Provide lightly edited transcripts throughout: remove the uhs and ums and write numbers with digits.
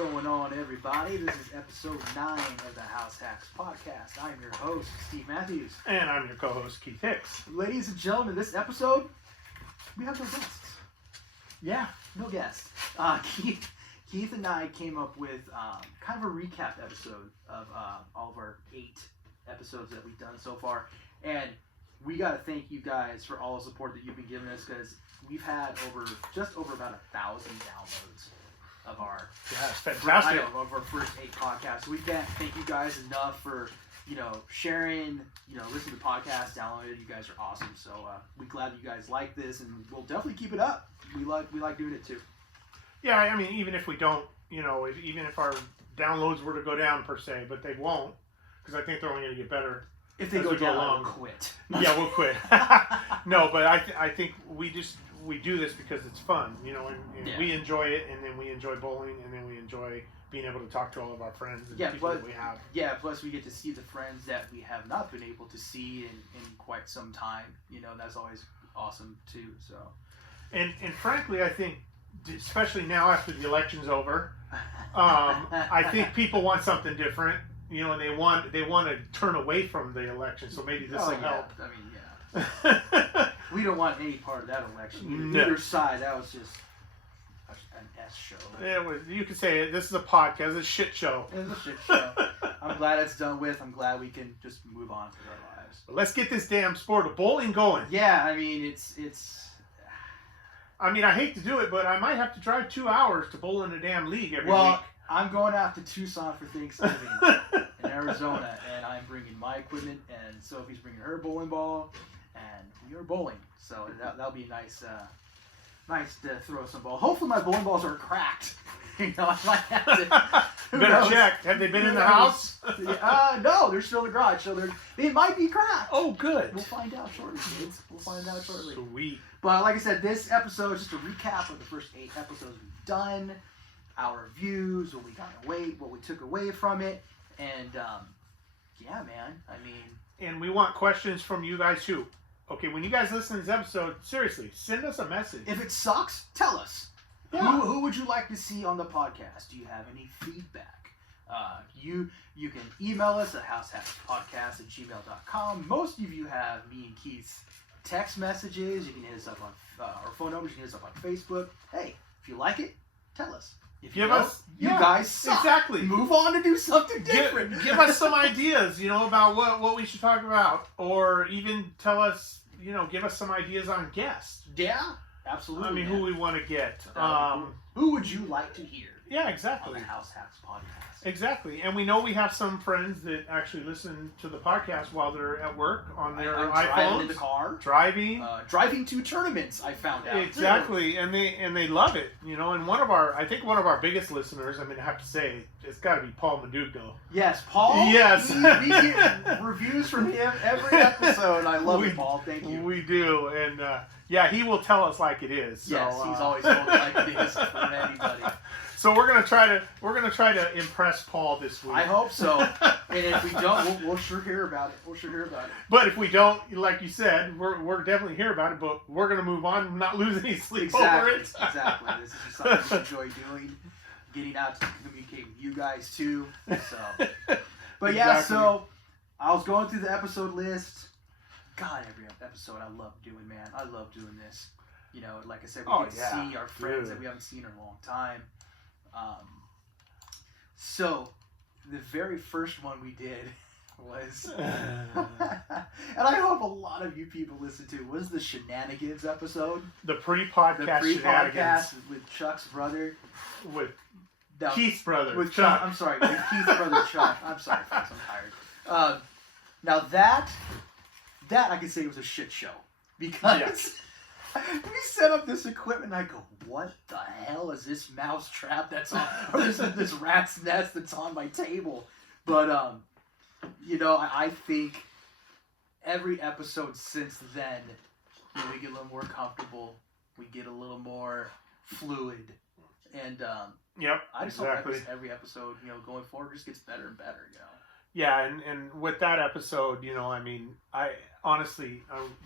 going on, everybody? This is episode 9 of the House Hacks podcast. I'm your host, Steve Matthews. And I'm your co-host, Keith Hicks. Ladies and gentlemen, this episode, we have no guests. Yeah. No guests. Keith and I came up with kind of a recap episode of all of our 8 episodes that we've done so far. And we got to thank you guys for all the support that you've been giving us, because we've had just over about 1,000 downloads of our fantastic. of our first 8 podcasts. We can't thank you guys enough for sharing, listening to podcasts, downloading it. You guys are awesome. So we're glad you guys like this, and we'll definitely keep it up. We like doing it too. Yeah, I mean, even if we don't, even if our downloads were to go down per se, but they won't, because I think they're only going to get better. If they go down, we'll quit. Yeah, we'll quit. No, but I think we do this because it's fun, and yeah. We enjoy it, and then we enjoy bowling, and then we enjoy being able to talk to all of our friends and people that we have. Yeah, plus we get to see the friends that we have not been able to see in quite some time. That's always awesome too. So, and frankly, I think, especially now after the election's over, I think people want something different. And they want to turn away from the election, so maybe this will help. I mean, yeah. We don't want any part of that election. Either side. That was just an S show. It was. You could say it. This is a podcast. It's a shit show. It's a shit show. I'm glad it's done with. I'm glad we can just move on with our lives. But let's get this damn sport of bowling going. Yeah, I mean, it's. I mean, I hate to do it, but I might have to drive 2 hours to bowl in a damn league every week. I'm going out to Tucson for Thanksgiving in Arizona, and I'm bringing my equipment, and Sophie's bringing her bowling ball, and we are bowling. So that'll be nice to throw some ball. Hopefully my bowling balls aren't cracked. I might have to. Better check. Have they been in the house? No, they're still in the garage, so they might be cracked. Oh, good. We'll find out shortly, kids. We'll find out shortly. Sweet. But like I said, this episode is just a recap of the first 8 episodes we've done. Our views, what we got away, what we took away from it, and yeah, man. I mean, and we want questions from you guys too. Okay, when you guys listen to this episode, seriously, send us a message. If it sucks, tell us. Yeah. Who would you like to see on the podcast? Do you have any feedback? You can email us at househackspodcast@gmail.com. Most of you have me and Keith's text messages. You can hit us up on our phone numbers. You can hit us up on Facebook. Hey, if you like it, tell us. If you you guys suck. Exactly. Move on to do something different. Give us some ideas, about what we should talk about, or even tell us, give us some ideas on guests. Yeah, absolutely. I mean, who we want to get. Who would you like to hear? Yeah, exactly. On the House Hacks podcast. Exactly. And we know we have some friends that actually listen to the podcast while they're at work on their iPhones. Driving in the car. Driving to tournaments, I found out. Exactly. And they love it. And I think one of our biggest listeners, I have to say, it's got to be Paul Madugno. Yes, Paul. Yes. We get reviews from him every episode. I love it, Paul. Thank you. We do. And yeah, he will tell us like it is. So, yes, he's always told it like it is from anybody. So we're gonna try to impress Paul this week. I hope so. And if we don't, we'll sure hear about it. But if we don't, like you said, we're definitely hear about it. But we're gonna move on, not lose any sleep over it. Exactly. This is just something we enjoy doing. Getting out to communicate with you guys too. So, but yeah. Exactly. So I was going through the episode list. God, every episode I love doing, man. I love doing this. Like I said, we get to see our friends that we haven't seen in a long time. So the very first one we did was, and I hope a lot of you people listen to, was the Shenanigans episode. The pre-podcast Shenanigans. With Chuck's brother. With Keith's brother. With Chuck. I'm sorry, with Keith's brother Chuck. I'm sorry, folks, I'm tired. Now that I can say was a shit show. Because we set up this equipment and I go, what the hell is this mouse trap that's on, or this rat's nest that's on my table? But, I think every episode since then, we get a little more comfortable, we get a little more fluid, and yep, I just exactly. hope every episode, going forward just gets better and better, Yeah, and with that episode, you know, I mean, I honestly,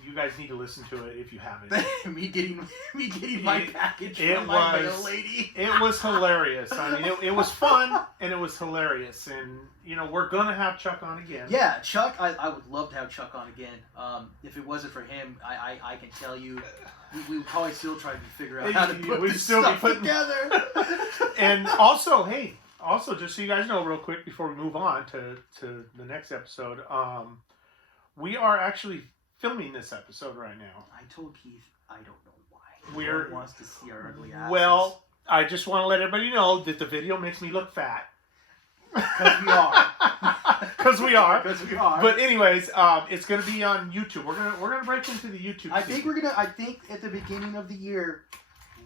you guys need to listen to it if you haven't. me getting my package it from my mail was- lady. It was hilarious. I mean, it was fun and it was hilarious. And you know, we're gonna have Chuck on again. Yeah, Chuck. I would love to have Chuck on again. If it wasn't for him, I can tell you, we would probably still try to figure out how to put We'd this still be stuff putting- together. And also, hey, also just so you guys know, real quick before we move on to the next episode, we are actually filming this episode right now. I told Keith I don't know why. We're- He wants to see our ugly asses. Well, I just want to let everybody know that the video makes me look fat. because we are. Because we are. Because we are. But anyways, it's gonna be on YouTube. We're gonna break into the YouTube. I think I think at the beginning of the year,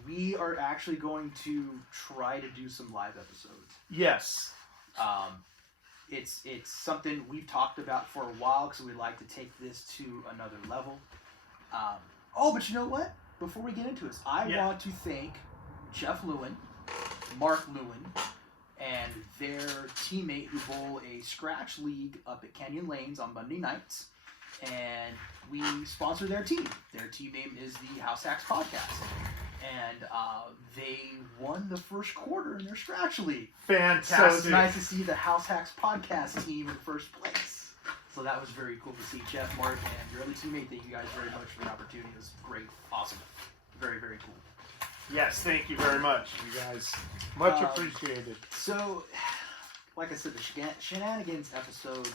we are actually going to try to do some live episodes. Yes. It's something we've talked about for a while because we'd like to take this to another level. But you know what? Before we get into this, I want to thank Jeff Lewin, Mark Lewin, and their teammate who bowl a scratch league up at Canyon Lanes on Monday nights. And we sponsor their team. Their team name is the House Hacks Podcast. And they won the first quarter in their scratch league. Fantastic. So it's nice to see the House Hacks Podcast team in first place. So that was very cool to see. Jeff, Mark, and your other teammate, thank you guys very much for the opportunity. It was great. Awesome. Very, very cool. Yes, thank you very much, you guys. Much appreciated. So, like I said, the Shenanigans episode,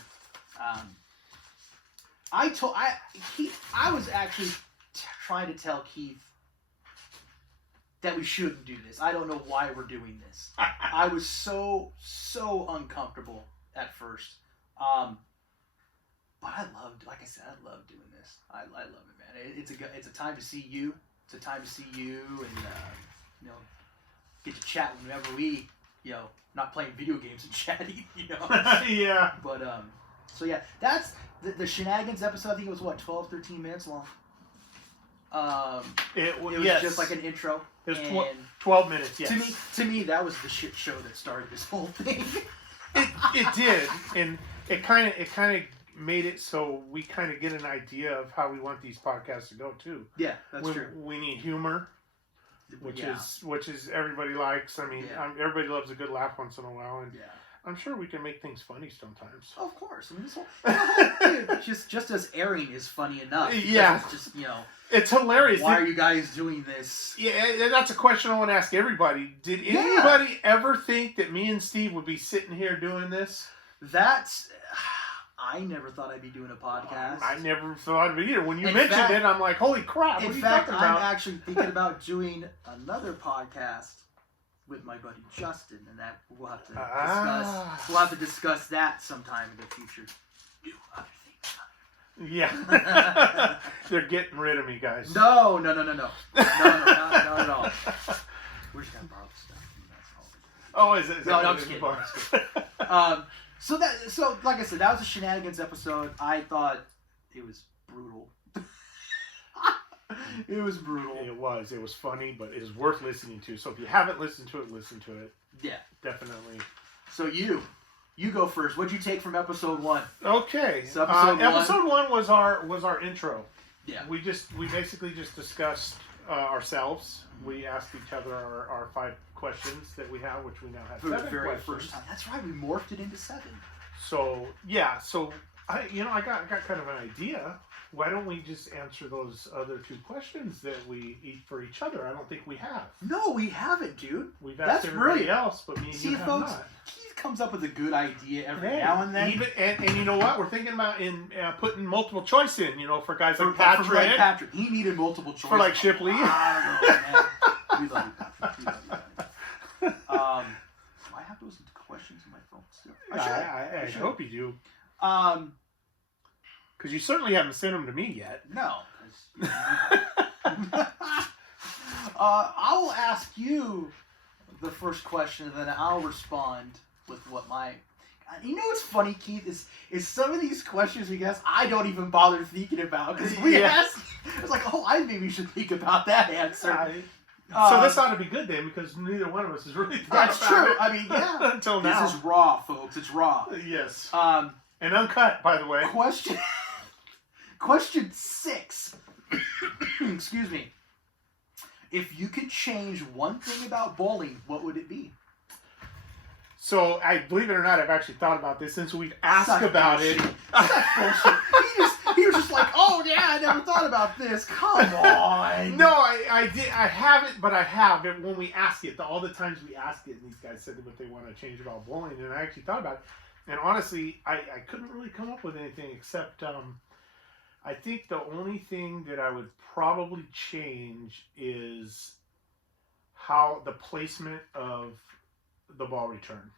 I was actually trying to tell Keith that we shouldn't do this. I don't know why we're doing this. I was so uncomfortable at first. But I loved, like I said, I love doing this. I love it, man. It's a time to see you. It's a time to see you and, get to chat whenever we, not playing video games and chatting, Yeah. But, so yeah, that's the Shenanigans episode. I think it was, 12, 13 minutes long. It was just like an intro. It was and 12 minutes, yes. To me, that was the shit show that started this whole thing. It did, and it kind of made it so we kind of get an idea of how we want these podcasts to go too. Yeah, that's true. We need humor, which is everybody likes. I mean, everybody loves a good laugh once in a while, and I'm sure we can make things funny sometimes. Of course, I mean, this whole dude, just as airing is funny enough. Yeah, it's just it's hilarious. Why are you guys doing this? Yeah, that's a question I want to ask everybody. Did anybody ever think that me and Steve would be sitting here doing this? I never thought I'd be doing a podcast. I never thought of it either. When you mentioned it, I'm like, holy crap, what are you talking about? I'm actually thinking about doing another podcast with my buddy Justin, and that we'll have to discuss. We'll have to discuss that sometime in the future. Do other things. Yeah. They're getting rid of me, guys. No, not at all. We're just gonna borrow the stuff. That's all. Oh, is it? No, I'm just kidding. So like I said, that was a Shenanigans episode. I thought it was brutal. It was brutal. It was funny, but it is worth listening to. So if you haven't listened to it, listen to it. Yeah. Definitely. So you go first. What'd you take from episode 1? Okay. So episode 1 was our intro. Yeah. We basically just discussed ourselves. We asked each other our 5 questions that we have, which we now have 7 very questions. first time. That's right. We morphed it into 7. So yeah. So I got kind of an idea. Why don't we just answer those other 2 questions that we eat for each other? I don't think we have. No, we haven't, dude. We've asked everybody else, but me and you have folks, not. Keith comes up with a good idea every now and then. And you know what? We're thinking about putting multiple choice in. For guys like Patrick. Patrick. He needed multiple choice. For like Shipley. I don't know, man. We love you, Patrick. Do I have those questions in my phone still? I hope you do. Um, Because you certainly haven't sent them to me yet. No. I will ask you the first question, and then I'll respond with what my... You know what's funny, Keith, is some of these questions we ask, I don't even bother thinking about, because we ask... It's like, I maybe should think about that answer. So this ought to be good then, because neither one of us is really thought That's about true. it I mean, yeah. until now. This is raw, folks. It's raw. Yes. And uncut, by the way. Question 6. Excuse me. If you could change one thing about bowling, what would it be? So, I believe it or not, I've actually thought about this since we've asked Such about bullshit. it. Such bullshit. He was just like, oh yeah, I never thought about this. Come on. No, I did. I haven't, but I have. And when we ask it, all the times we ask it, and these guys said what they want to change about bowling, and I actually thought about it. And honestly, I couldn't really come up with anything except I think the only thing that I would probably change is how the placement of the ball return.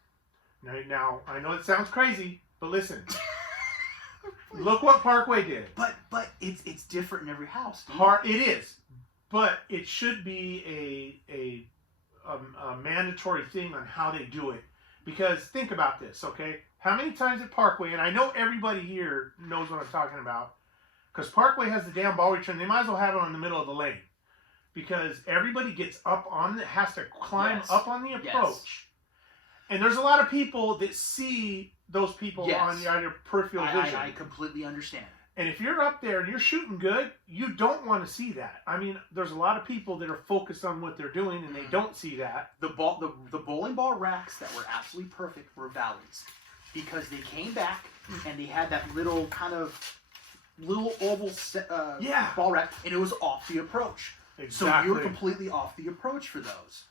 Now I know it sounds crazy, but listen. Look what Parkway did. But it's different in every house. It is, but it should be a mandatory thing on how they do it. Because think about this, okay? How many times at Parkway, and I know everybody here knows what I'm talking about, because Parkway has the damn ball return. They might as well have it on the middle of the lane, because everybody gets up on it, has to climb up on the approach. Yes. And there's a lot of people that see those people on your peripheral vision. I completely understand. And if you're up there and you're shooting good, you don't want to see that. I mean, there's a lot of people that are focused on what they're doing and they don't see that. The bowling ball racks that were absolutely perfect were Valley's, because they came back and they had that little oval ball rack, and it was off the approach. Exactly. So you were completely off the approach for those.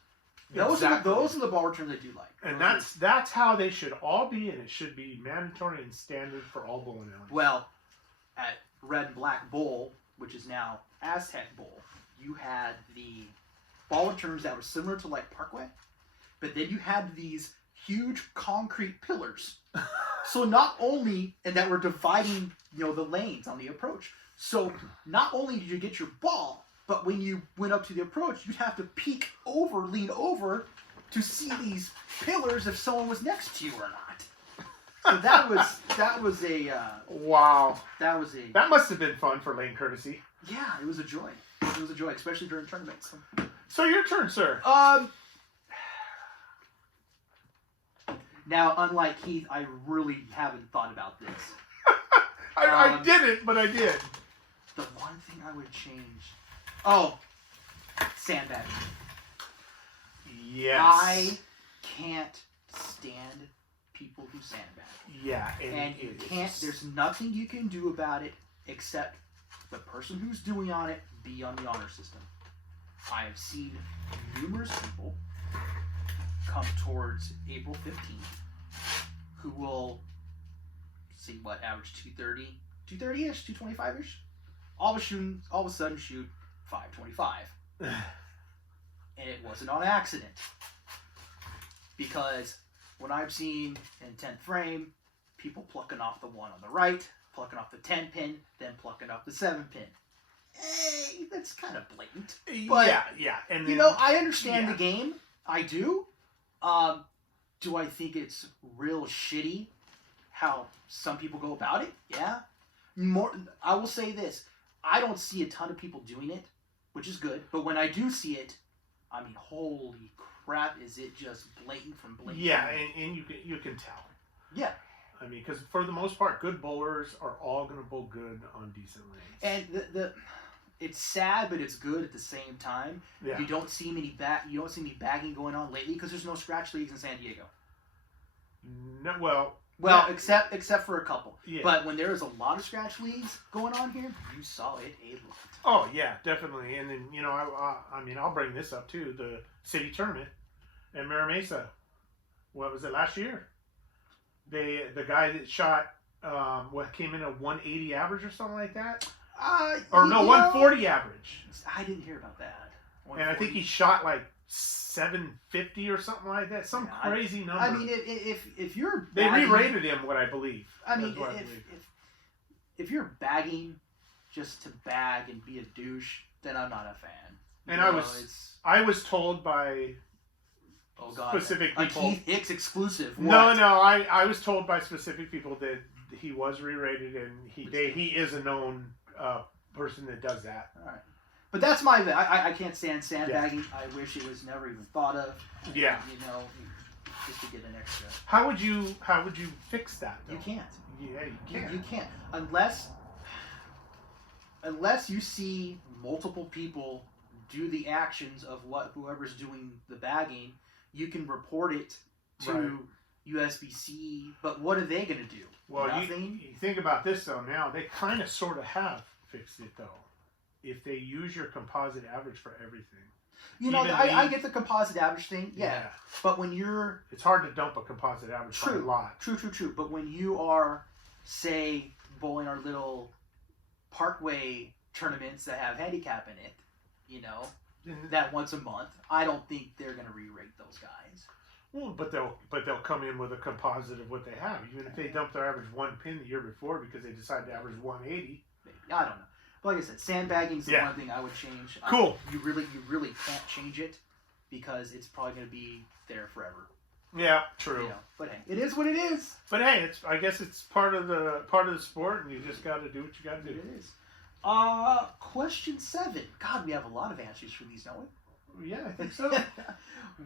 Those are the ball returns I do like. And that's how they should all be, and it should be mandatory and standard for all bowling alleys. Well, at Red and Black Bowl, which is now Aztec Bowl, you had the ball returns that were similar to like Parkway, but then you had these huge concrete pillars. So not only, and that were dividing, the lanes on the approach. So not only did you get your ball, but when you went up to the approach, you'd have to lean over to see these pillars if someone was next to you or not. So that was a wow. That must have been fun for lane courtesy. Yeah, it was a joy. It was a joy, especially during tournaments. So your turn, sir. Now, unlike Keith, I really haven't thought about this. I didn't, but I did. The one thing I would change. Oh, sandbag. Yes. I can't stand people who sandbag. Yeah, and you can't. There's nothing you can do about it except the person who's doing on it be on the honor system. I have seen numerous people come towards April 15th who will see what average 230-ish, 225-ish. All of a sudden shoot 525. And it wasn't on accident. Because when I've seen in 10th frame, people plucking off the one on the right, plucking off the 10 pin, then plucking off the 7 pin. Hey, that's kind of blatant. But, yeah. And then, I understand the game. I do. Do I think it's real shitty how some people go about it? Yeah. I will say this. I don't see a ton of people doing it, which is good. But when I do see it, I mean, holy crap, is it just blatant from blatant? Yeah, and you can tell. Yeah. I mean, because for the most part, good bowlers are all going to bowl good on decent lanes. And it's sad, but it's good at the same time. Yeah. You don't see any bagging going on lately because there's no scratch leagues in San Diego. No, well, except for a couple. Yeah. But when there was a lot of scratch leagues going on here, you saw it a lot. Oh yeah, definitely. And then I'll bring this up too. The city tournament in Mira Mesa. What was it last year? The guy that shot came in at 180 average or something like that. 140 average. I didn't hear about that. And I think he shot like 750 or something like that. Some crazy number. I mean, if you're they re-rated him, what I believe. I mean, if you're bagging just to bag and be a douche, then I'm not a fan. And I was told by specific people. A Keith Hicks exclusive. No, I was told by specific people that he was re-rated and he is a known person that does that. All right. But that's my. I can't stand sandbagging. Yeah. I wish it was never even thought of. Yeah. You know, just to get an extra. How would you fix that, though? You can't. Yeah, you can't. You can't unless you see multiple people do the actions of whoever's doing the bagging. You can report it to USBC, but what are they going to do? Well, you think about this though. Now they kind of sort of have fixed it though. If they use your composite average for everything. You know, I get the composite average thing, yeah. But when you're... It's hard to dump a composite average by a lot. True. But when you are, say, bowling our little parkway tournaments that have handicap in it, you know, that once a month, I don't think they're going to re-rate those guys. Well, but they'll come in with a composite of what they have. Even if they dump their average 1 pin the year before because they decided to average 180. Maybe. I don't know. Like I said, sandbagging is the one thing I would change. Cool. You really can't change it because it's probably going to be there forever. Yeah, true. You know, but hey, it is what it is. But hey, I guess it's part of the sport, and you just got to do what you got to do. It is. Question 7. God, we have a lot of answers for these, don't we? Yeah, I think so.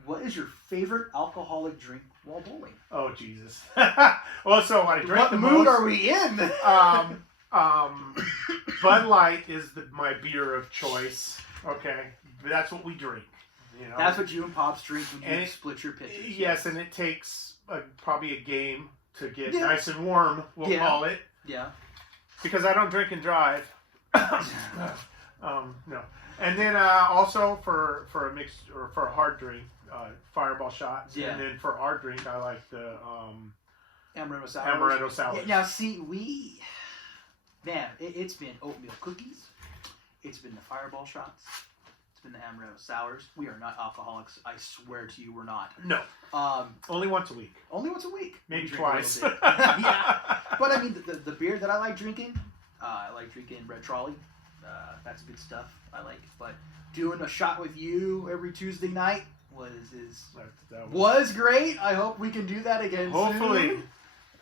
What is your favorite alcoholic drink while bowling? Oh Jesus. Well, so I drink what the mood most. are we in? Bud Light is my beer of choice. Okay, that's what we drink. You know, that's what you and Pops drink when you split your pitches. Yes, and it takes probably a game to get nice and warm. We'll call it. Yeah. Because I don't drink and drive. No. And then also for a mixed or for a hard drink, Fireball shots. Yeah. And then for our drink, I like the Amaretto sours. Amaretto sours. Yeah, now see, it's been oatmeal cookies. It's been the Fireball shots. It's been the Amaretto sours. We are not alcoholics. I swear to you, we're not. No. Only once a week. Only once a week. Maybe twice. Yeah. But I mean, the beer that I like drinking, I like drinking Red Trolley. That's good stuff. I like. But doing a shot with you every Tuesday night was great. I hope we can do that again Hopefully. soon.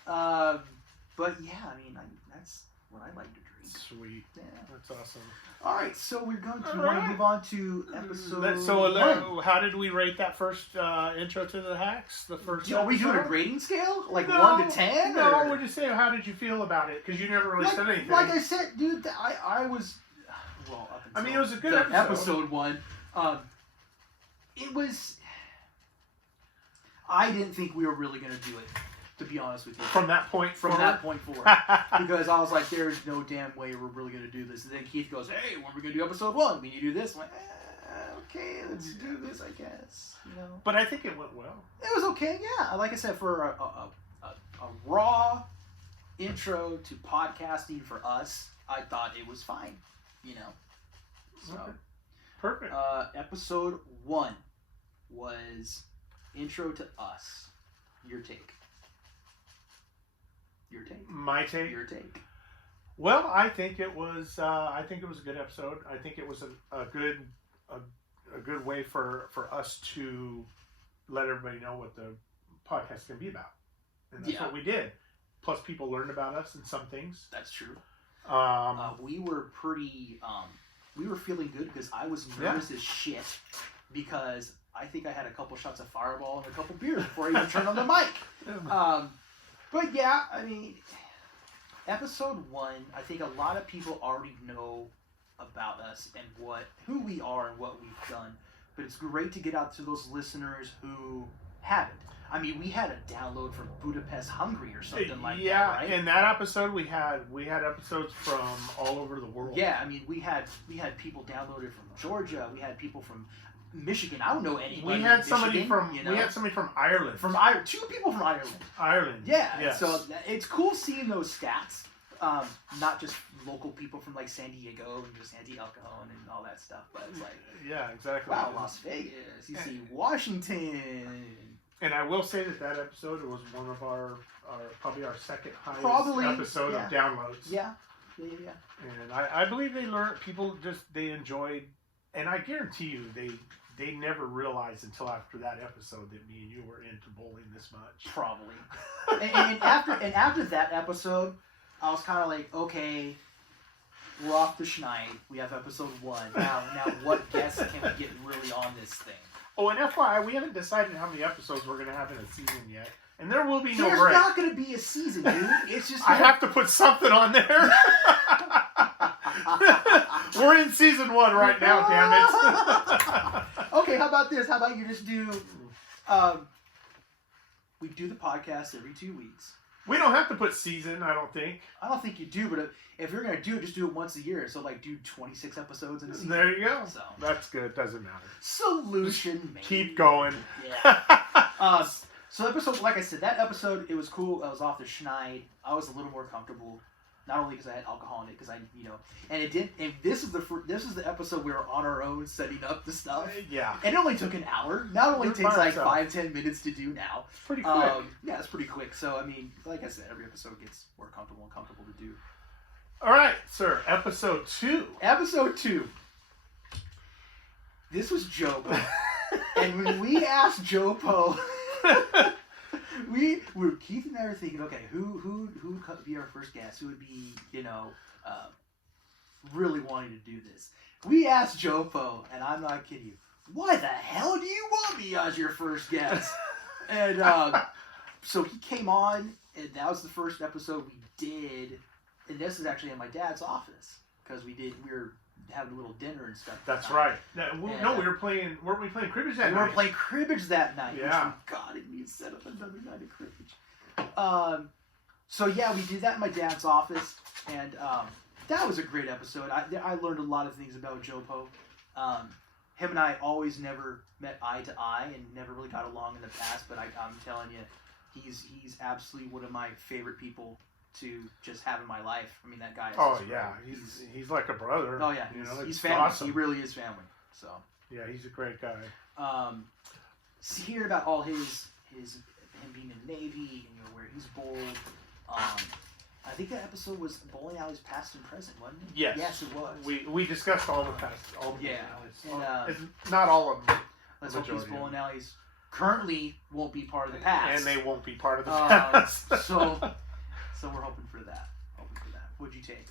But yeah, I mean, that's what I like to drink. Sweet. Yeah. That's awesome. All right, so we're going to want to move on to episode. So how did we rate that first intro to the hacks? The first. Are we doing a grading scale, like 1 to 10? No, we're just saying how did you feel about it? Because you never really said anything. Like I said, dude, I was. Well, up until it was a good episode. Episode 1. It was. I didn't think we were really going to do it, to be honest with you. From that point forward? That point forward. Because I was like, there's no damn way we're really going to do this. And then Keith goes, hey, when are we going to do episode 1? We need to do this. I'm like, okay, let's do this, I guess. You know. But I think it went well. It was okay, yeah. Like I said, for a raw intro to podcasting for us, I thought it was fine. You know. So, okay. Perfect. Episode 1 was intro to us. Your take. Your take. My take. Your take. Well, I think it was. I think it was a good episode. I think it was a good way for us to let everybody know what the podcast can be about, and that's what we did. Plus, people learned about us and some things. That's true. We were pretty. We were feeling good because I was nervous as shit because I think I had a couple shots of Fireball and a couple beers before I even turned on the mic. But yeah, I mean, episode 1, I think a lot of people already know about us and who we are and what we've done. But it's great to get out to those listeners who haven't. I mean, we had a download from Budapest, Hungary, or something like that, right? Yeah, in that episode, we had episodes from all over the world. Yeah, I mean, we had people downloaded from Georgia. We had people from Michigan. I don't know anybody. We had somebody from Ireland. From Ireland, 2 people from Ireland. Ireland. Yeah. Yes. So it's cool seeing those stats. Not just local people from like San Diego and just Anti El Cajon and all that stuff, but it's like exactly. Wow, Las Vegas. You see Washington. And I will say that episode was one of our probably our second highest episode of downloads. Yeah. And I believe people enjoyed, and I guarantee you they never realized until after that episode that me and you were into bowling this much. Probably. and after that episode, I was kind of like, okay, we're off the schneid. We have episode 1. Now, what guests can we get really on this thing? Oh, and FYI, we haven't decided how many episodes we're going to have in a season yet. And there will be no There's break. not going to be a season, dude. It's just I have to put something on there. We're in season 1 right now, damn it. Okay, how about this? How about you just do... we do the podcast every 2 weeks. We don't have to put season, I don't think. I don't think you do, but if you're going to do it, just do it once a year. So, like, do 26 episodes in a season. There you go. So. That's good. Doesn't matter. Solution, maybe. Keep going. Yeah. So episode, like I said, that episode, it was cool. I was off the schneid. I was a little more comfortable, not only because I had alcohol in it, because and it didn't. And this is the episode we were on our own setting up the stuff. Yeah. And it only took an hour. Now it only You're takes by like yourself. 5-10 minutes to do now. Pretty quick. Yeah, it's pretty quick. So I mean, like I said, every episode gets more comfortable to do. All right, sir. Episode 2. Episode 2. This was Joe Poe. And when we asked Joe Poe, Keith and I were thinking, okay, who would be our first guest? Who would be, really wanting to do this? We asked Joe Poe, and I'm not kidding you. Why the hell do you want me as your first guest? And so he came on, and that was the first episode we did. And this is actually in my dad's office because we were having a little dinner and stuff. That's right. No, we were playing. Weren't we playing cribbage that night? We were playing cribbage that night. Yeah. Which God, it needs to set up another night of cribbage. So yeah, we did that in my dad's office, and that was a great episode. I learned a lot of things about Joe Poe. Him and I always never met eye to eye and never really got along in the past, but I'm telling you, he's absolutely one of my favorite people to just have in my life. I mean, that guy is Oh just yeah, great. he's like a brother. Oh yeah, he's he's family. awesome. He really is family. So Yeah, he's a great guy. Hearing about all him being in the Navy and where he's bowled. I think that episode was bowling alleys past and present, wasn't it? Yes. Yes, it was. We discussed all the past, all the Yeah, bowling alleys. and, It's not all of them. Let's hope these majority of bowling alleys currently won't be part of the past. And they won't be part of the past. So we're hoping for that. What'd you take?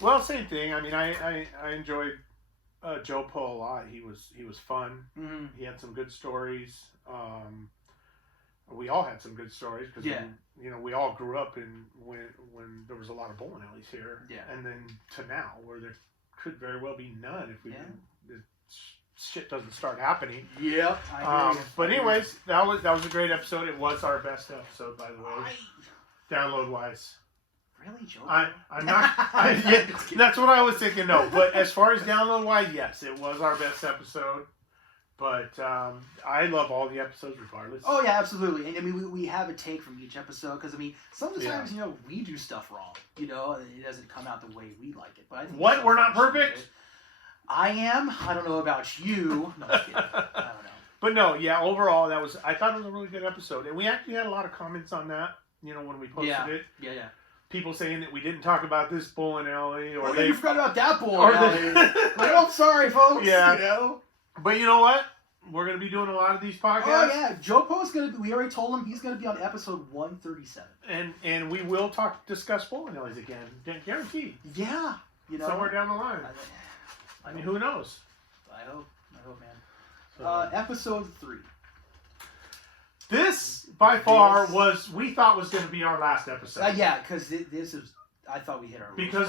Well, same thing. I mean, I enjoyed Joe Poe a lot. He was fun. Mm-hmm. He had some good stories. We all had some good stories because we all grew up in when there was a lot of bowling alleys here. Yeah. And then to now where there could very well be none if the shit doesn't start happening. Yep. But anyways, that was a great episode. It was our best episode, by the way, download wise. Really, Joe? I'm not. Yeah, that's what I was thinking. No, but as far as download wise, yes, it was our best episode. But I love all the episodes regardless. Oh yeah, absolutely. And I mean, we have a take from each episode because I mean, sometimes we do stuff wrong. And it doesn't come out the way we like it. But I think what? We're not perfect. I am. I don't know about you. No, I'm kidding. I don't know. But no, yeah. Overall, I thought it was a really good episode, and we actually had a lot of comments on that. When we posted it. Yeah. People saying that we didn't talk about this bowling alley, or you forgot about that bowling or alley. I'm sorry, folks. Yeah. But you know what? We're going to be doing a lot of these podcasts. Oh yeah, Joe Poe's going to be. We already told him he's going to be on episode 137. And we will discuss bowling alleys again, guaranteed. Yeah, somewhere down the line. I mean, who knows? I hope, man. Episode 3. This, by far, we thought was going to be our last episode. Yeah, because this is. I thought we hit our. Because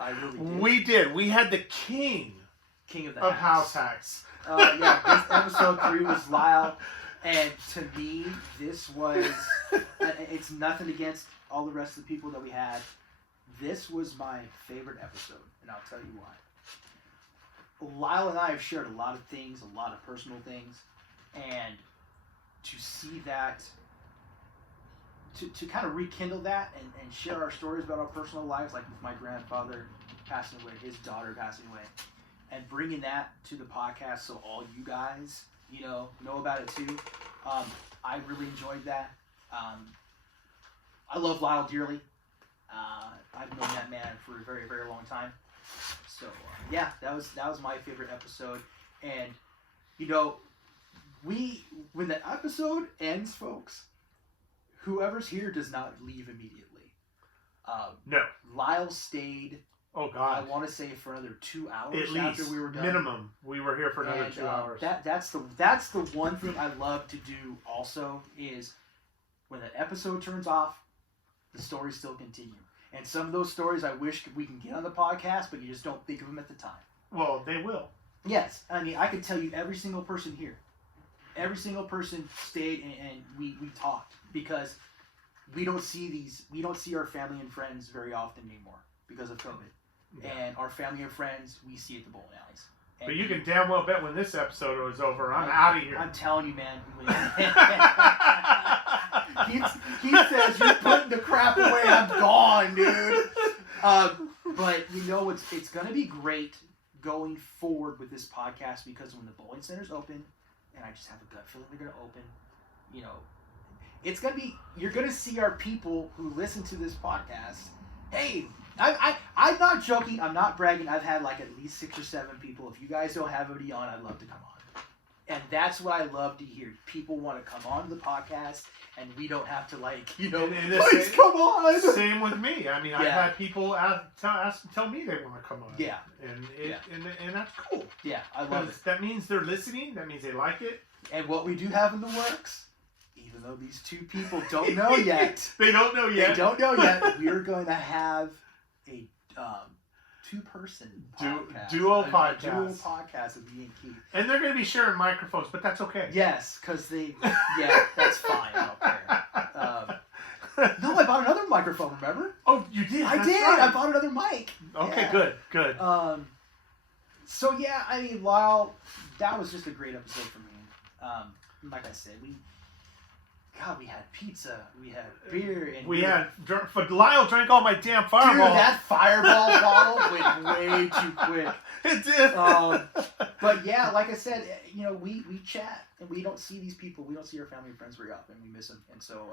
I really did. We did. We had the king of the house hacks. This episode 3 was Lyle, and to me, this was. It's nothing against all the rest of the people that we had. This was my favorite episode, and I'll tell you why. Lyle and I have shared a lot of things, a lot of personal things, and to see that, to kind of rekindle that and share our stories about our personal lives, like with my grandfather passing away, his daughter passing away, and bringing that to the podcast so all you guys, know about it too. I really enjoyed that. I love Lyle dearly. I've known that man for a very, very long time. So yeah, that was my favorite episode. And when the episode ends, folks, whoever's here does not leave immediately. No. Lyle stayed Oh I God. want to say for another 2 hours At least after we were done. minimum. We were here for another And, 2 hours. That's the one thing I love to do. Also, is when the episode turns off, the stories still continue. And some of those stories I wish we can get on the podcast, but you just don't think of them at the time. Well, they will. Yes, I mean I could tell you every single person here, every single person stayed and we talked because we don't see our family and friends very often anymore because of COVID. Yeah. And our family and friends we see at the bowling alleys. And But you can damn well bet when this episode is over, I'm out of here. I'm telling you, man. he says you're putting the crap away. I'm gone, dude. But you know it's gonna be great going forward with this podcast because when the bowling center's open, and I just have a gut feeling they're gonna open, you know, it's gonna be. You're gonna see our people who listen to this podcast. Hey, I'm not joking. I'm not bragging. I've had like at least 6 or 7 people. If you guys don't have anybody on, I'd love to come on. And that's what I love to hear. People want to come on the podcast, and we don't have to please come on. Same with me. I mean, I've had people tell me they want to come on. Yeah. And that's cool. Yeah, I love it. That means they're listening. That means they like it. And what we do have in the works, even though these 2 people don't know yet. They don't know yet. We're going to have a 2-person podcast. Duo a podcast. Duo podcast with me and Keith. And they're going to be sharing microphones, but that's okay. Yes, because that's fine. I don't care. No, I bought another microphone, remember? Oh, you did? I did. Right. I bought another mic. Okay, yeah. good. So, yeah, I mean, Lyle, that was just a great episode for me. Like I said, we had pizza, we had beer, and Lyle drank all my damn Fireball. Dude, that Fireball bottle went way too quick. It did. But yeah, like I said, you know, we chat and we don't see these people. We don't see our family and friends very often. We miss them, and so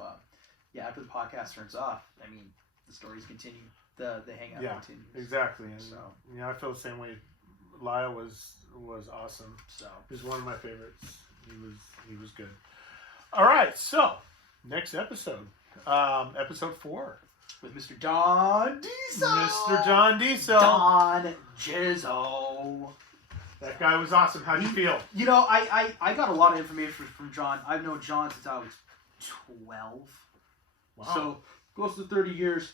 after the podcast turns off, I mean, the stories continue. The hangout continues. Exactly. And so I feel the same way. Lyle was awesome. So he's one of my favorites. He was good. All right, so next episode, episode 4 with Mr. Don Diesel. Mr. John Diesel. Don Jizzo. That guy was awesome. How'd you feel? You know, I got a lot of information from John. I've known John since I was 12. Wow. So close to 30 years.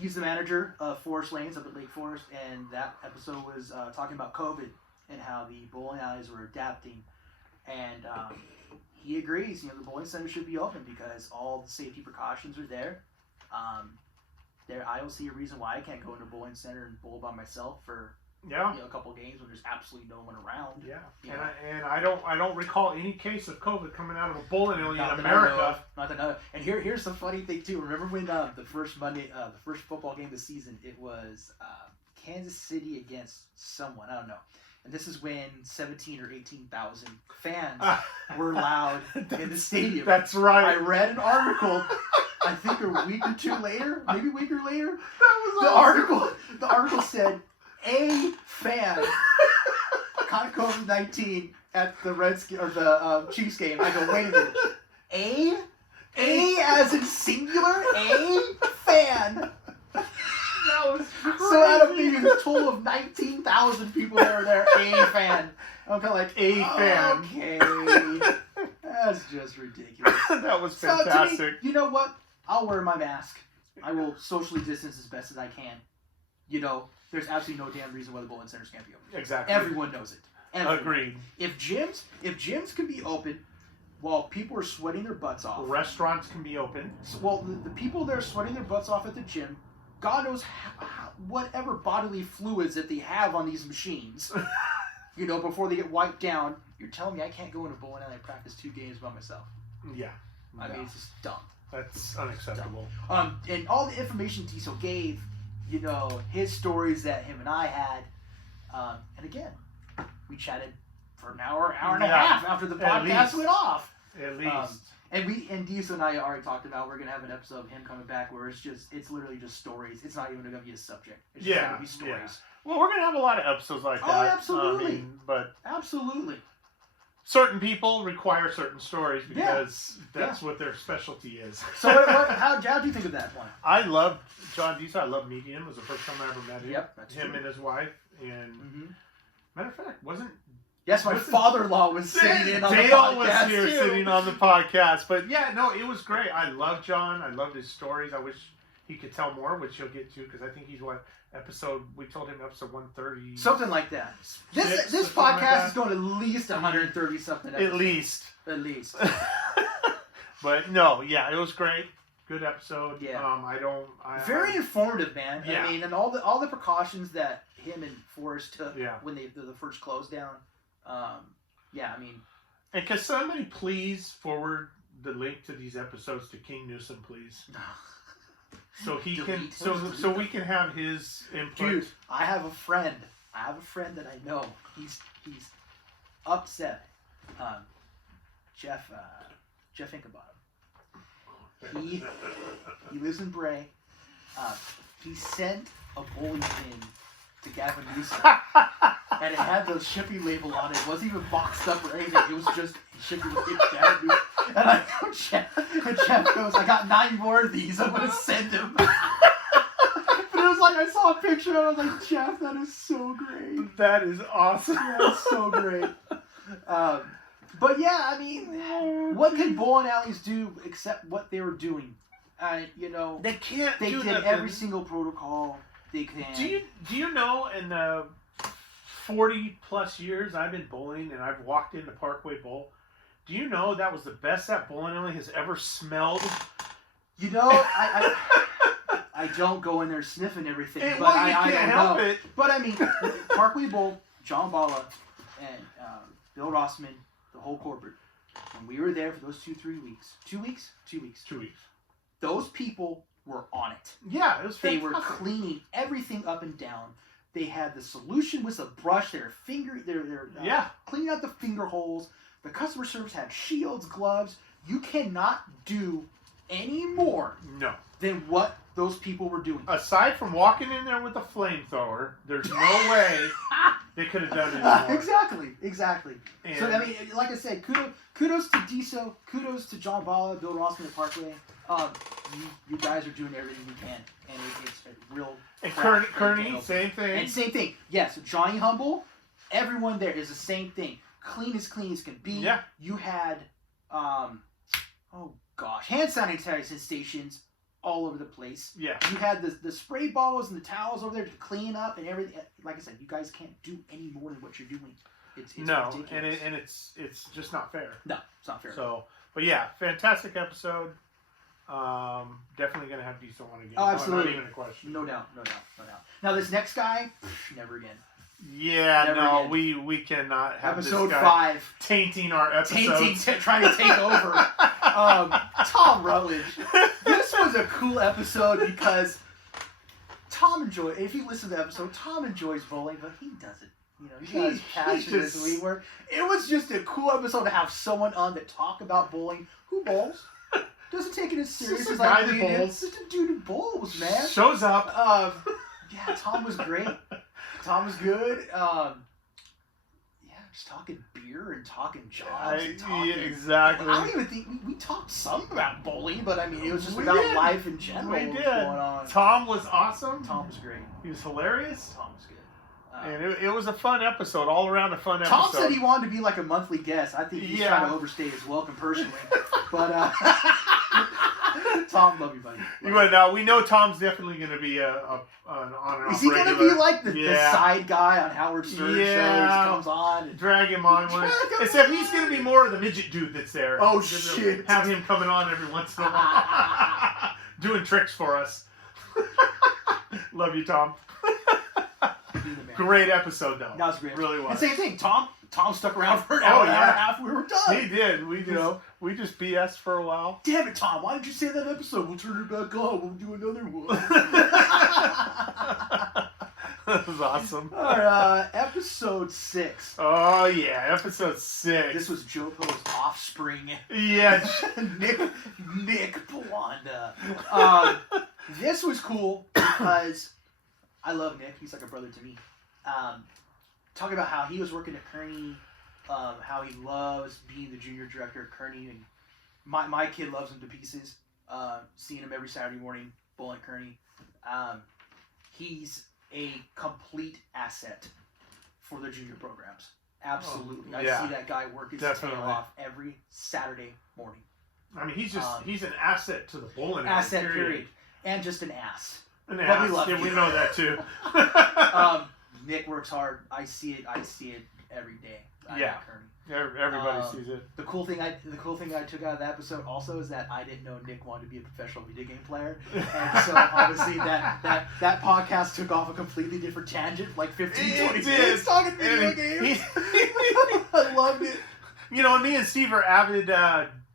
He's the manager of Forest Lanes up at Lake Forest, and that episode was talking about COVID and how the bowling alleys were adapting. And he agrees, you know, the bowling center should be open because all the safety precautions are there. I don't see a reason why I can't go into a bowling center and bowl by myself for a couple games when there's absolutely no one around. Yeah, and I don't recall any case of COVID coming out of a bowling alley in America. Not that I know. And here's the funny thing too. Remember when the first football game of the season, it was Kansas City against someone, I don't know. And this is when 17 or 18,000 fans were allowed in the stadium. That's right. I read an article, I think a week or 2 later, maybe a week or later. That was awesome. The article said, a fan caught COVID-19 at the Chiefs game. I go, wait a minute. A as in singular, a fan. That was crazy. So out of the total of 19,000 people that were there, a fan. I'm kind of like, a fan. Okay. That's just ridiculous. That was fantastic. So to me, you know what? I'll wear my mask. I will socially distance as best as I can. You know, there's absolutely no damn reason why the bowling centers can't be open. Exactly. Everyone knows it. Everyone. Agreed. If gyms can be open while people are sweating their butts off. Restaurants can be open. Well, the people that are sweating their butts off at the gym, God knows whatever bodily fluids that they have on these machines, you know, before they get wiped down. You're telling me I can't go into bowling alley and practice 2 games by myself? Yeah. I mean, it's just dumb. That's unacceptable. And all the information Diesel gave, you know, his stories that him and I had, and again, we chatted for an hour and a half after the podcast went off. At least. And Diesel and I already talked about, we're gonna have an episode of him coming back where it's literally just stories. It's not even gonna be a subject. It's just gonna be stories. Well, we're gonna have a lot of episodes like that. Oh, absolutely. But absolutely. certain people require certain stories because that's what their specialty is. So how do you think of that one? I loved John Deesa. I loved meeting him. It was the first time I ever met him. Yep, that's him true. and his wife. And matter of fact, Yes, my father-in-law was sitting in on the Dale podcast was here too. sitting on the podcast. But yeah, no, it was great. I love John. I loved his stories. I wish he could tell more, which he'll get to, because I think he's we told him episode 130. Something like that. This podcast is going to at least 130 something. At least. At least. But no, yeah, it was great. Good episode. Yeah. Very informative, man. Yeah. I mean, and all the precautions that him and Forrest took when they did the first close down. Yeah, I mean. And can somebody please forward the link to these episodes to King Newsom, please? So he can, so we can have his input. Dude, I have a friend that I know. He's upset. Jeff Incabottom. He lives in Bray. He sent a bowling pin to Gavin Newsom, and it had the shipping label on it. It wasn't even boxed up or anything. It was just shipping label Gavin Newsom. And I know Jeff goes, I got 9 more of these. I'm gonna send him. But it was like I saw a picture and I was like, Jeff, that is so great. That is awesome. That's so great. But yeah, I mean, what can bowling alleys do except what they were doing? They can't. They do did nothing. every single protocol they can. Do you know in the 40 plus years I've been bowling and I've walked into Parkway Bowl? Do you know that was the best that bowling alley has ever smelled? You know, I don't go in there sniffing everything, but you I can't don't help know. it. But I mean, Parkway Bowl, John Bala, and Bill Rossman, the whole corporate, when we were there for those 2-3 weeks, 2 weeks, 2 weeks, 2 weeks. Those people were on it. Yeah, it was They fantastic. were cleaning everything up and down. They had the solution with a brush. They're cleaning out the finger holes. The customer service had shields, gloves. You cannot do any more than what those people were doing. Aside from walking in there with a flamethrower, there's no way they could have done it anymore. Exactly. And so, I mean, like I said, kudos to Deso, kudos to John Bala, Bill Rossman at Parkway. You guys are doing everything you can, and it's a real. And Kearney, same thing. And same thing. Yes, Johnny Humble, everyone there is the same thing. Clean as can be. Yeah. You had, hand sanitizing stations all over the place. Yeah. You had the spray bottles and the towels over there to clean up and everything. Like I said, you guys can't do any more than what you're doing. It's ridiculous. and it's just not fair. No, it's not fair. So, but yeah, fantastic episode. Definitely gonna have Diesel on again. Oh, absolutely. Not even a question. No doubt. Now this next guy, never again. Yeah, Never no, again. we cannot have Episode this guy 5. tainting our episodes. Trying to take over. Tom Rutledge. This was a cool episode because if you listen to the episode, Tom enjoys bowling, but he doesn't. He's not as passionate as we were. It was just a cool episode to have someone on that talk about bowling who bowls. Doesn't take it as serious Just a as guy I that do. bowls. Just a dude who bowls, man. Shows up. Yeah, Tom was great. Tom was good. Just talking beer and talking jobs. Exactly. I don't even think we talked some about bowling, but I mean, it was just We about did. life in general. We what did. was going on. Tom was awesome. Tom was great. He was hilarious. Tom was good. And it was a fun episode, all around a fun episode. Tom said he wanted to be like a monthly guest. I think he's trying to overstay his welcome personally. But Tom, love you, buddy. Now we know Tom's definitely going to be an on and off. Is he going to be like the side guy on Howard Stern show? He comes on and drag him on. Except he's going to be more of the midget dude that's there. Oh shit! Have him coming on every once in a while, doing tricks for us. Love you, Tom. Great episode, though. That was great. Really was. And same thing. Tom stuck around for an hour and a half. We were done. He did. We just BS for a while. Damn it, Tom! Why didn't you say that episode? We'll turn it back on. We'll do another one. That was awesome. All right, episode 6. Oh yeah, episode 6. This was Joe Poe's offspring. Yeah, Nick Blonda. This was cool because I love Nick. He's like a brother to me. Talking about how he was working at Kearney how he loves being the junior director at Kearney, and my kid loves him to pieces. Seeing him every Saturday morning, bowling at Kearney. He's a complete asset for the junior programs. Absolutely. I see that guy work his tail off every Saturday morning. I mean, he's an asset to the bowling asset period. And just an ass. An ass. We love we know that too. Nick works hard. I see it every day. Everybody sees it. The cool thing I took out of that episode also is that I didn't know Nick wanted to be a professional video game player, and so obviously that podcast took off a completely different tangent, like 15-20 minutes talking video games. I loved it. You know, me and Steve are avid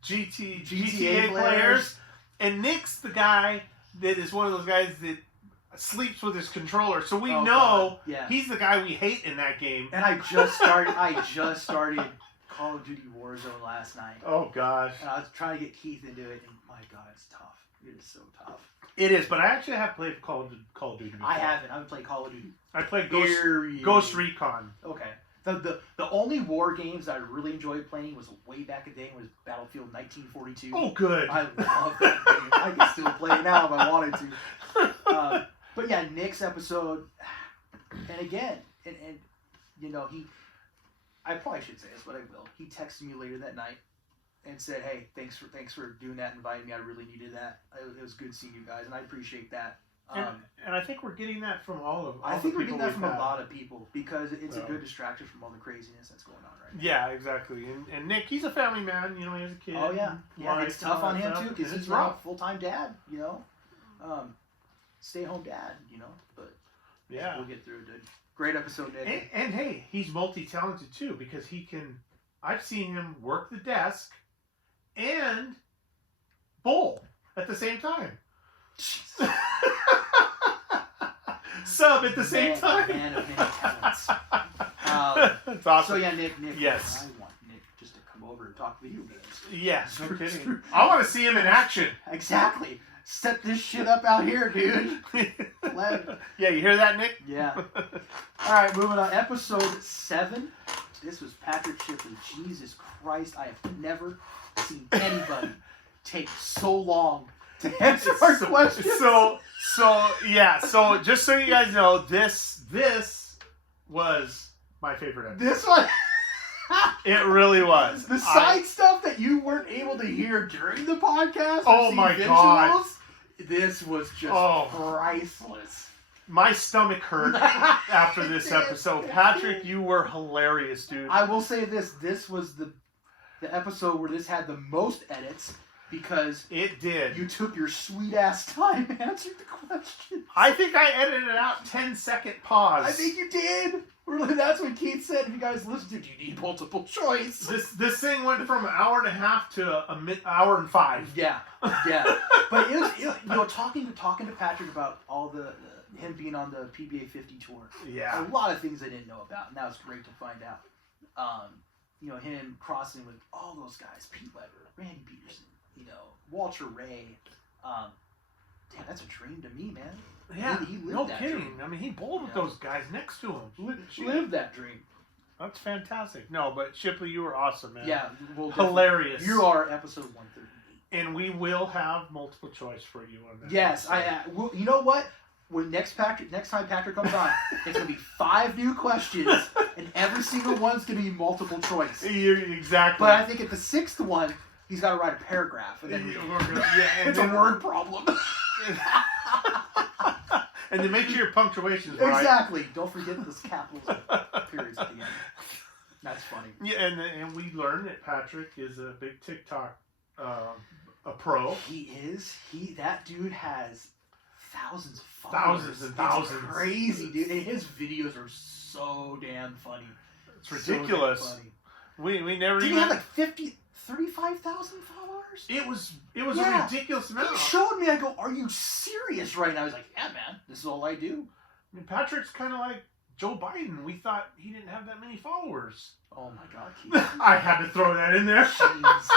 GTA players, and Nick's the guy that is one of those guys that sleeps with his controller, so we know he's the guy we hate in that game. And I just started Call of Duty Warzone last night. Oh gosh! And I was trying to get Keith into it, and my God, it's tough. It is so tough. It is, but I actually have played Call of Duty before. I haven't. I haven't played Call of Duty. I played Ghost Recon. Okay. The only war games I really enjoyed playing was way back in the day was Battlefield 1942. Oh, good. I love that game. I can still play it now if I wanted to. But yeah, Nick's episode, and again, and you know, I probably should say this, but I will. He texted me later that night and said, "Hey, thanks for doing that, and inviting me. I really needed that. It was good seeing you guys, and I appreciate that." And I think we're getting that from I think we're getting that from a lot of people because it's a good distraction from all the craziness that's going on right now. Yeah, exactly. And Nick, he's a family man. You know, he has a kid. Oh yeah, it's tough on him too because he's a full-time dad. You know, stay-at-home dad. You know, but yeah, we'll get through it. Dude. Great episode, Nick. And hey, he's multi-talented too because he can. I've seen him work the desk and bowl at the same time. Sub at the same time. Man of many talents. That's awesome. So yeah, Nick. Yes. I want Nick just to come over and talk video games. Yes, no kidding. I want to see him in action. Exactly. Set this shit up out here, dude. Yeah, you hear that, Nick? Yeah. All right, moving on. Episode 7. This was Patrick Shipley. Jesus Christ, I have never seen anybody take so long to answer our questions. So just so you guys know, this was my favorite episode. This one, it really was. The side stuff that you weren't able to hear during the podcast. Oh my God! This was just priceless. My stomach hurt after this episode. Patrick, you were hilarious, dude. I will say this: this was the episode where this had the most edits. Because it did. You took your sweet ass time answering the question. I think I edited out 10-second pause. I think you did. Really, that's what Keith said. If you guys listen to it, you need multiple choice. This thing went from an hour and a half to hour and 5. Yeah. But it was you know, talking to Patrick about all the him being on the PBA 50 tour. Yeah. A lot of things I didn't know about, and that was great to find out. You know, him crossing with all those guys: Pete Weber, Randy Peterson. You know, Walter Ray. Damn, that's a dream to me, man. Yeah, he lived no that kidding. Dream. I mean, he bowled with those guys next to him. Lived that dream. That's fantastic. No, but Shipley, you were awesome, man. Yeah, hilarious. You are episode 138, and we will have multiple choice for you on that. Yes, you know what? When next time Patrick comes on, it's gonna be 5 new questions, and every single one's gonna be multiple choice. Exactly. But I think at the 6th one, he's got to write a paragraph, and then it's a word problem. And to make sure your punctuation is right. Exactly. Don't forget this capitals periods at the end. That's funny. Yeah, and we learned that Patrick is a big TikTok a pro. He is. That dude has thousands of followers. Thousands and thousands. It's crazy, dude. And his videos are so damn funny. It's ridiculous. So damn funny. We never Did even... he have like 35,000 followers? It was a ridiculous amount. He showed me. I go, "Are you serious right now?" I was like, "Yeah, man. This is all I do." I mean, Patrick's kind of like Joe Biden. We thought he didn't have that many followers. Oh my God, Keith. I had to throw that in there. Jesus.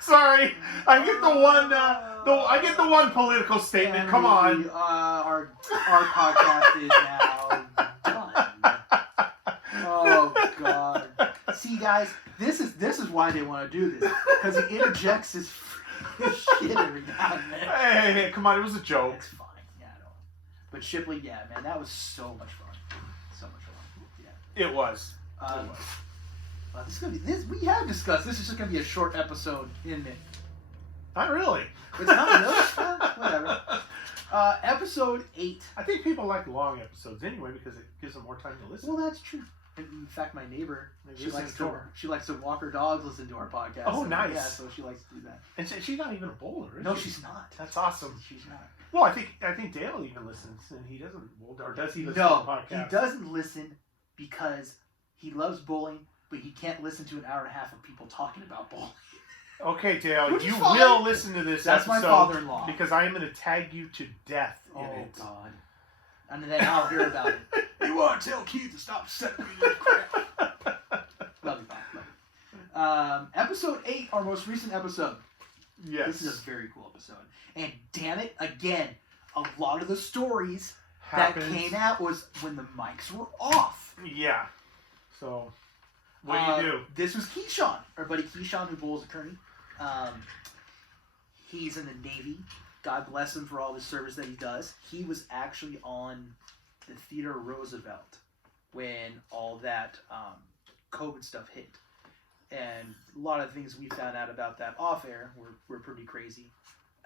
Sorry, I get the one political statement. Come on. Our podcast is now done. Oh God. See, guys, this is why they want to do this, because he interjects his shit every now and then. Hey, come on, it was a joke. It's fine. Yeah, I know. But Shipley, yeah, man, that was so much fun. So much fun. Yeah. It was. This is gonna be this. We have discussed. This is just gonna be a short episode, isn't it? Not really. It's not really. Whatever. Episode 8. I think people like long episodes anyway because it gives them more time to listen. Well, that's true. In fact, my neighbor, Maybe she likes to walk her dogs, listen to our podcast. Oh, nice. Yeah, so she likes to do that. And she's not even a bowler, is No, she? she's not. That's awesome. She's not. Well, I think Dale even listens, and he doesn't, or does he listen to No, the podcast? he doesn't listen because he loves bowling, but he can't listen to an hour and a half of people talking about bowling. Okay, Dale, Which is you fine. will listen to this That's episode my father-in-law. because I am going to tag you to death in Oh, it. God. And then I'll hear about it. You want to tell Keith to stop sending me this crap. Love you, Bob. Episode 8, our most recent episode. Yes. This is a very cool episode. And damn it, again, a lot of the stories Happens. that came out was when the mics were off. Yeah. So, what do you do? This was Keyshawn, our buddy Keyshawn, who bowls at Kearney. He's in the Navy. God bless him for all the service that he does. He was actually on the Theodore Roosevelt when all that COVID stuff hit. And a lot of things we found out about that off air were pretty crazy.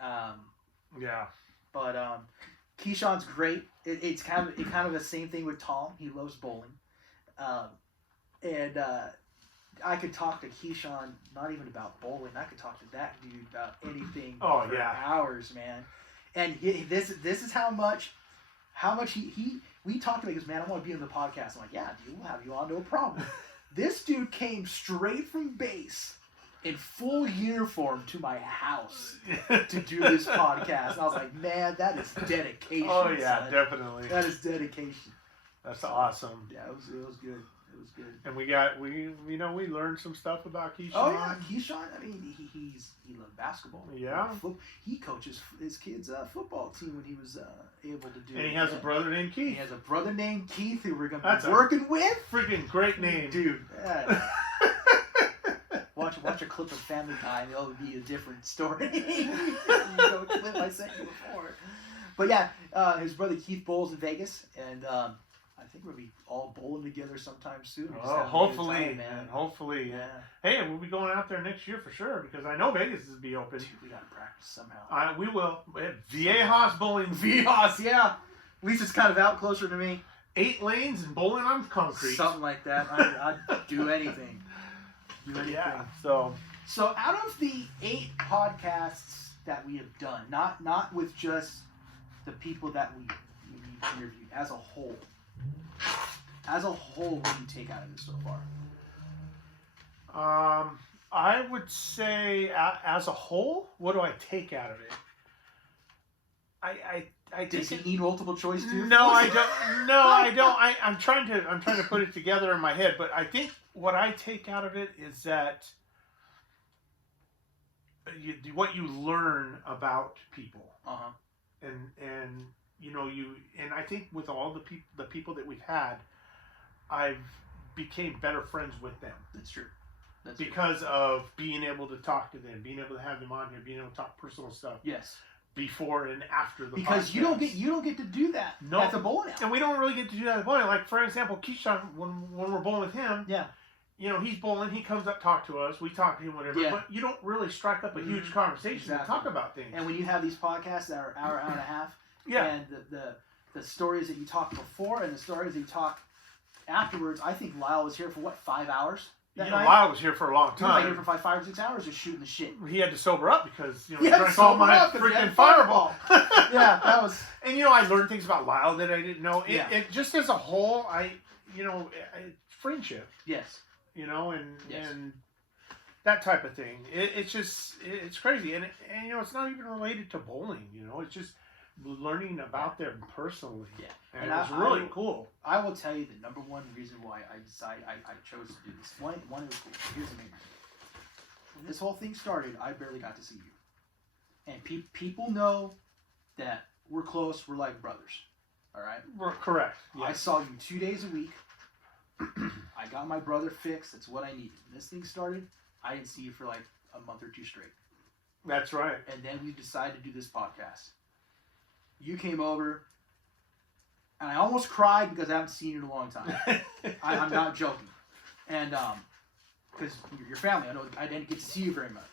Yeah. But Keyshawn's great. It's kind of the same thing with Tom. He loves bowling. And I could talk to Keyshawn not even about bowling. I could talk to that dude about anything Oh, for yeah. hours, man. And this is how much we talked about. He goes, man, I want to be on the podcast. I'm like, yeah, dude, we'll have you on, no problem. This dude came straight from base in full uniform to my house to do this podcast. And I was like, man, that is dedication. Oh, yeah, son. definitely. That is dedication. That's awesome. Yeah, it was good. It was good. And we learned some stuff about Keyshawn. Oh yeah, Keyshawn. I mean, he loved basketball. Yeah. He coaches his kids' football team when he was able to do. And he has a brother named He Keith. has a brother named Keith who we're gonna That's be a working with. Freaking great name, Dude. Yeah. Watch a clip of Family Guy, and it'll be a different story. You know, a clip I sent you before. But yeah, his brother Keith bowls in Vegas, and I think we'll be all bowling together sometime soon. Just Oh, having a good hopefully, time, man. Hopefully. Yeah. Hey, we'll be going out there next year for sure because I know Vegas will be open. Dude, we gotta practice somehow. We will. Viejas Bowling. Vihas, yeah. At least it's kind of out closer to me. 8 lanes and bowling on concrete. Something like that. I'd do anything. Yeah. So out of the 8 podcasts that we have done, not with just the people that we interviewed, as a whole, what do you take out of this so far? I would say as a whole, what do I take out of it? I Does take he need multiple choice too? No, I don't. No, I don't. I'm trying to put it together in my head, but I think what I take out of it is that what you learn about people, and I think with all the people that we've had, I've became better friends with them. That's true. Because of being able to talk to them, being able to have them on here, being able to talk personal stuff. Yes. Before and after the because podcast. you don't get to do that at the bowling alley. And we don't really get to do that at the bowling alley. Like, for example, Keyshawn, when we're bowling with him, yeah, he's bowling, he comes up, talk to us, we talk to him, whatever, but you don't really strike up a huge conversation and talk about things. And when you have these podcasts that are hour and a half, yeah, and the stories that you talk before and the stories that you talk afterwards, I think Lyle was here for 5 hours? Lyle was here for a long time. He was here for 5 or 6 hours just shooting the shit. He had to sober up because he drank all my freaking Fireball. Yeah, that was. And I learned things about Lyle that I didn't know. It just as a whole, friendship. Yes. And that type of thing. It's crazy, and it's not even related to bowling. It's just learning about them personally. Yeah, and it was really cool. I will tell you the number one reason why I chose to do this. One, it was cool. Here's the main reason. When this whole thing started, I barely got to see you, and people know that we're close. We're like brothers. All right. We're correct. I saw you 2 days a week. I got my brother fixed. That's what I needed. When this thing started, I didn't see you for like a month or two straight. That's right. And then we decided to do this podcast. You came over, and I almost cried because I haven't seen you in a long time. I'm not joking. And because your family, I know I didn't get to see you very much.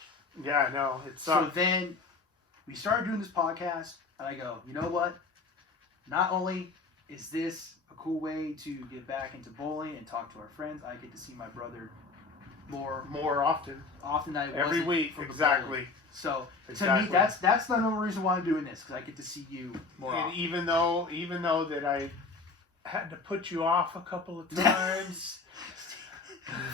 Yeah, I know. It's So then we started doing this podcast, and I go, you know what? Not only is this a cool way to get back into bowling and talk to our friends, I get to see my brother more often than I every wasn't week. from the Exactly. bowling. So Exactly. to me, that's the number reason why I'm doing this, because I get to see you more And often. even though that I had to put you off a couple of times.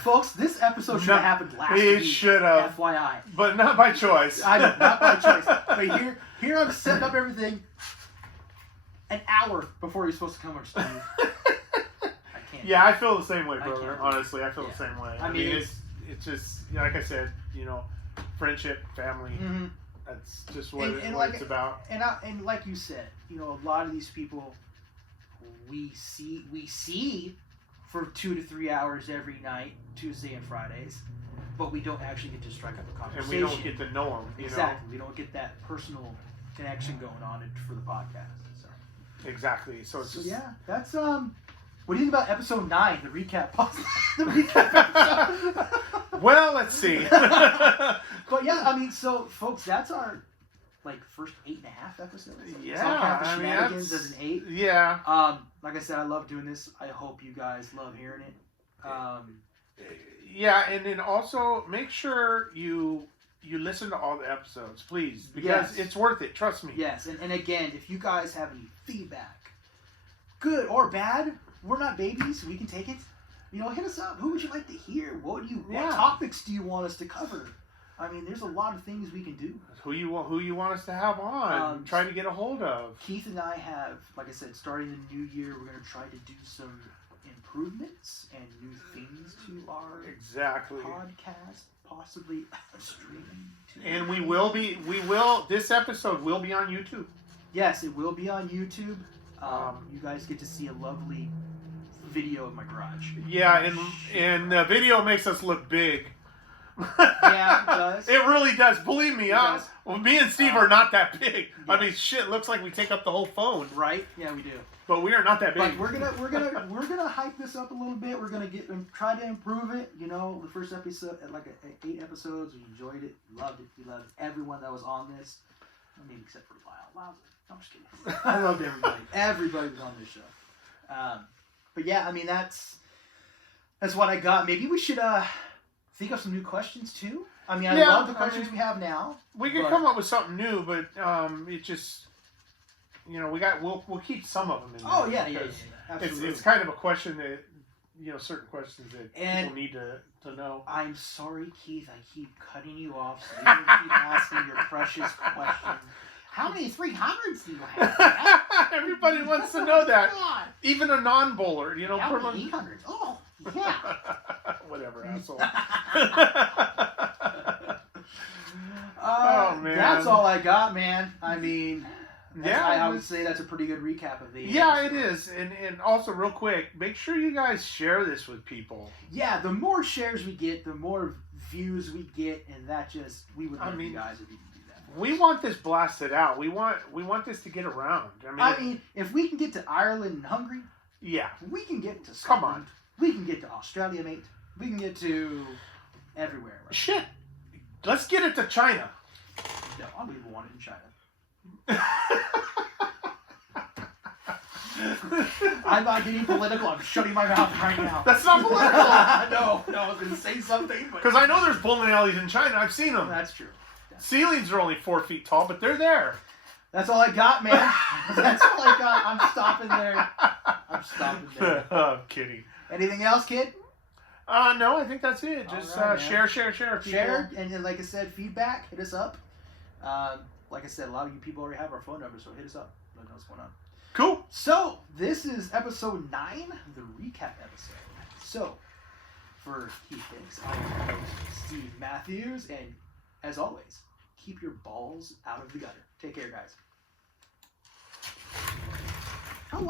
Folks, this episode should have happened last week. It should have. FYI. But not by choice. I know, not by choice. But here I'm setting up everything an hour before you're supposed to come over, Steve. I can't. Yeah, I feel the same way, I brother. can't. Honestly, I feel Yeah. the same way. I mean, it's just like I said, friendship, family. Mm-hmm. That's just what, And what like- it's about. And like you said, a lot of these people we see for 2 to 3 hours every night, Tuesday and Fridays, but we don't actually get to strike up a And conversation. we don't get to know them. Exactly. We don't get that personal connection going on for the podcast. So. Exactly. So it's just. Yeah, that's What do you think about episode 9, the recap? The recap episode. Well, let's see. But yeah, I mean, so folks, that's our first 8.5 episodes. Yeah, So I'll count the I mean, shenanigans that's- as an 8. Yeah. Like I said, I love doing this. I hope you guys love hearing it. Yeah, and then also make sure you listen to all the episodes, please, because Yes. it's worth it. Trust me. Yes, and again, if you guys have any feedback, good or bad, we're not babies. We can take it. Hit us up. Who would you like to hear? What Yeah. topics do you want us to cover? I mean, there's a lot of things we can do. Who you want us to have on? Try to get a hold of. Keith and I have, like I said, starting the new year, we're going to try to do some improvements and new things to our Exactly. podcast, possibly streaming. And this episode will be on YouTube. Yes, it will be on YouTube. You guys get to see a lovely video of my garage. Yeah, and the video makes us look big. Yeah, it does. It really does. Believe me, It does. me and Steve are not that big. Yeah. I mean, shit, looks like we take up the whole phone, Right? Yeah, we do. but we are not that big. But we're gonna hype this up a little bit. We're gonna try to improve it. The first episode, 8 episodes, we enjoyed it, loved it. We loved everyone that was on this. I mean, except for Lyle. No, I'm just kidding. I loved everybody. Everybody was on this show. But yeah, I mean that's what I got. Maybe we should think of some new questions too. I mean, I Yeah, love the I questions mean, we have now. We could come up with something new, but it just, we'll keep some of them in there. Oh yeah, because absolutely. It's kind of a question that, certain questions that And- people need to know. I'm sorry, Keith. I keep cutting you off. So you don't keep asking your precious question. How many 300s do you have? Everybody wants to know that. God. Even a non-bowler, How many 800s? Oh, yeah. Whatever, asshole. Oh, man. That's all I got, man. I mean, Yeah, I it would was- say that's a pretty good recap of the. Yeah, it episode. is. And also, real quick, make sure you guys share this with people. Yeah, the more shares we get, the more views we get, and we would love you mean, guys if you can do that. We want this blasted out. We want this to get around. I mean, if we can get to Ireland and Hungary, yeah. we can get to Come Scotland. We can get to Australia, mate. We can get to everywhere. Right? Shit. Let's get it to China. No, I don't even want it in China. I'm not getting political. I'm shutting my mouth right now. That's not political. No, I was going to say something, but Because I know there's bowling alleys in China. I've seen them. that's true. Ceilings are only 4 feet tall, but they're there. That's all I got, man. That's all I got. I'm stopping there. I'm kidding. Anything else, kid? No, I think that's it. Just All right, man. share. People. Share, and then, like I said, feedback, hit us up. Like I said, a lot of you people already have our phone number, so hit us up. Let us know what's going on. Cool. So, this is episode 9, the recap episode. So, for Keith Hicks, I am your host, Steve Matthews, and as always, keep your balls out of the gutter. Take care, guys.